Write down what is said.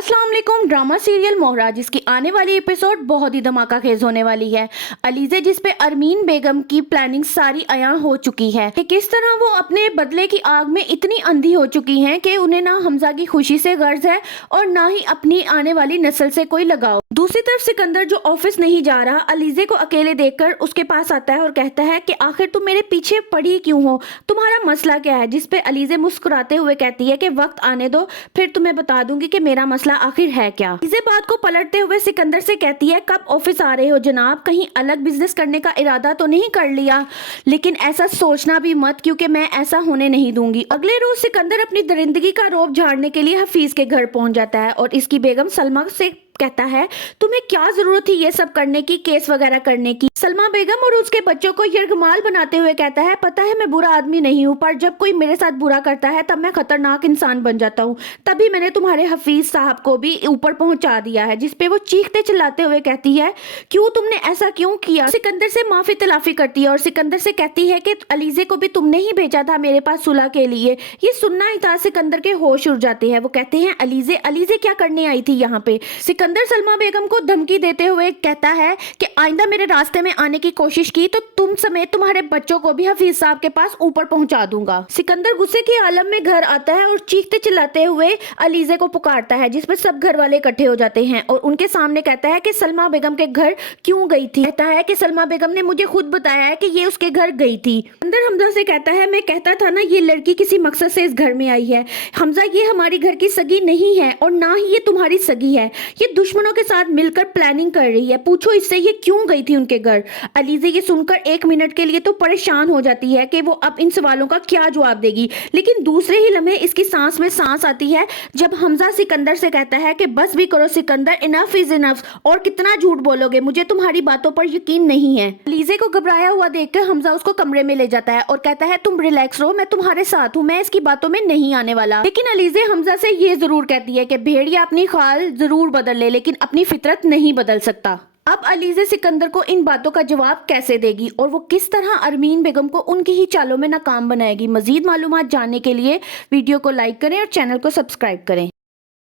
अस्सलाम वालेकुम। Drama serial मोहरा जिसकी आने वाली एपिसोड बहुत ही धमाका खेज होने वाली है। अलीज़े जिस पे अरमीन बेगम की प्लानिंग सारी अयां हो चुकी है कि किस तरह वो अपने बदले की आग में इतनी अंधी हो चुकी हैं कि उन्हें ना हमजा की खुशी से गर्ज है और ना ही अपनी आने वाली नस्ल से कोई लगाव। दूसरी तरफ सिकंदर जो ऑफिस नहीं जा रहा, अलीज़े को अकेले देखकर उसके पास आता है और कहता है कि आखिर तुम मेरे पीछे पड़ी क्यों हो, तुम्हारा मसला क्या है। जिस पे अलीज़े मुस्कुराते हुए कहती है कि वक्त आने दो, फिर तुम्हें बता दूंगी कि मेरा मसला आखिर है क्या। अलीज़े बात को पलटते हुए सिकंदर से कहती है, कब ऑफिस आ रहे हो जनाब, कहीं अलग बिजनेस करने का इरादा तो नहीं कर लिया? लेकिन ऐसा सोचना भी मत, क्योंकि मैं ऐसा होने नहीं दूंगी। अगले रोज सिकंदर अपनी दरिंदगी का रौब झाड़ने के लिए हफीज के घर पहुंच जाता है और इसकी बेगम सलमा से कहता है, तुम्हें क्या जरूरत थी ये सब करने की, केस वगैरह करने की। सलमा बेगम और उसके बच्चों को यरगमाल बनाते हुए कहता है, पता है मैं बुरा आदमी नहीं हूँ, पर जब कोई मेरे साथ बुरा करता है तब मैं खतरनाक इंसान बन जाता हूँ। तभी मैंने तुम्हारे हफीज साहब को भी ऊपर पहुंचा दिया है। जिसपे वो चीखते चिल्लाते हुए कहती है, क्यों, तुमने ऐसा क्यों किया? सिकंदर से माफी तलाफी करती है और सिकंदर से कहती है कि अलीज़े को भी तुमने ही भेजा था मेरे पास सुलह के लिए। ये सुनना ही था, सिकंदर के होश उड़ जाते हैं। वो कहते हैं, अलीज़े अलीज़े क्या करने आई थी यहाँ पे? सिकंदर सलमा बेगम को धमकी देते हुए कहता है कि आइंदा मेरे रास्ते में आने की कोशिश की तो तुम समेत तुम्हारे बच्चों को भी हफीज साहब के पास ऊपर पहुंचा दूंगा। सिकंदर गुस्से के आलम में घर आता है और चीखते चिल्लाते हुए अलीज़े को पुकारता है, जिस पर सब घर वाले इकट्ठे हो जाते हैं और उनके सामने कहता है कि सलमा बेगम के घर क्यों गई थी। कहता है कि सलमा बेगम ने मुझे खुद बताया है कि ये उसके घर गई थी। अंदर हमजा से कहता है, मैं कहता था ना ये लड़की किसी मकसद से इस घर में आई है। हमजा, ये हमारी घर की सगी नहीं है और ना ही ये तुम्हारी सगी है, ये दुश्मनों के साथ मिलकर प्लानिंग कर रही है। पूछो इससे ये क्यों गई थी उनके घर। अलीज़े ये सुनकर एक मिनट के लिए तो परेशान हो जाती है कि वो अब इन सवालों का क्या जवाब देगी, लेकिन दूसरे ही लम्हे इसकी सांस में सांस आती है जब हमजा सिकंदर से कहता है कि बस भी करो सिकंदर, इनफ इज इनफ, और कितना झूठ बोलोगे, मुझे तुम्हारी बातों पर यकीन नहीं है। अलीज़े को घबराया हुआ देखकर हमजा उसको कमरे में ले जाता है और कहता है, तुम रिलैक्स रहो, मैं तुम्हारे साथ हूँ, मैं इसकी बातों में नहीं आने वाला। लेकिन अलीज़े हमजा से ये जरूर कहती है कि भेड़िया अपनी खाल जरूर बदल ले, लेकिन अपनी फितरत नहीं बदल सकता। अब अलीज़े सिकंदर को इन बातों का जवाब कैसे देगी और वो किस तरह अरमीन बेगम को उनकी ही चालों में नाकाम बनाएगी। मजीद मालूमात जानने के लिए वीडियो को लाइक करें और चैनल को सब्सक्राइब करें।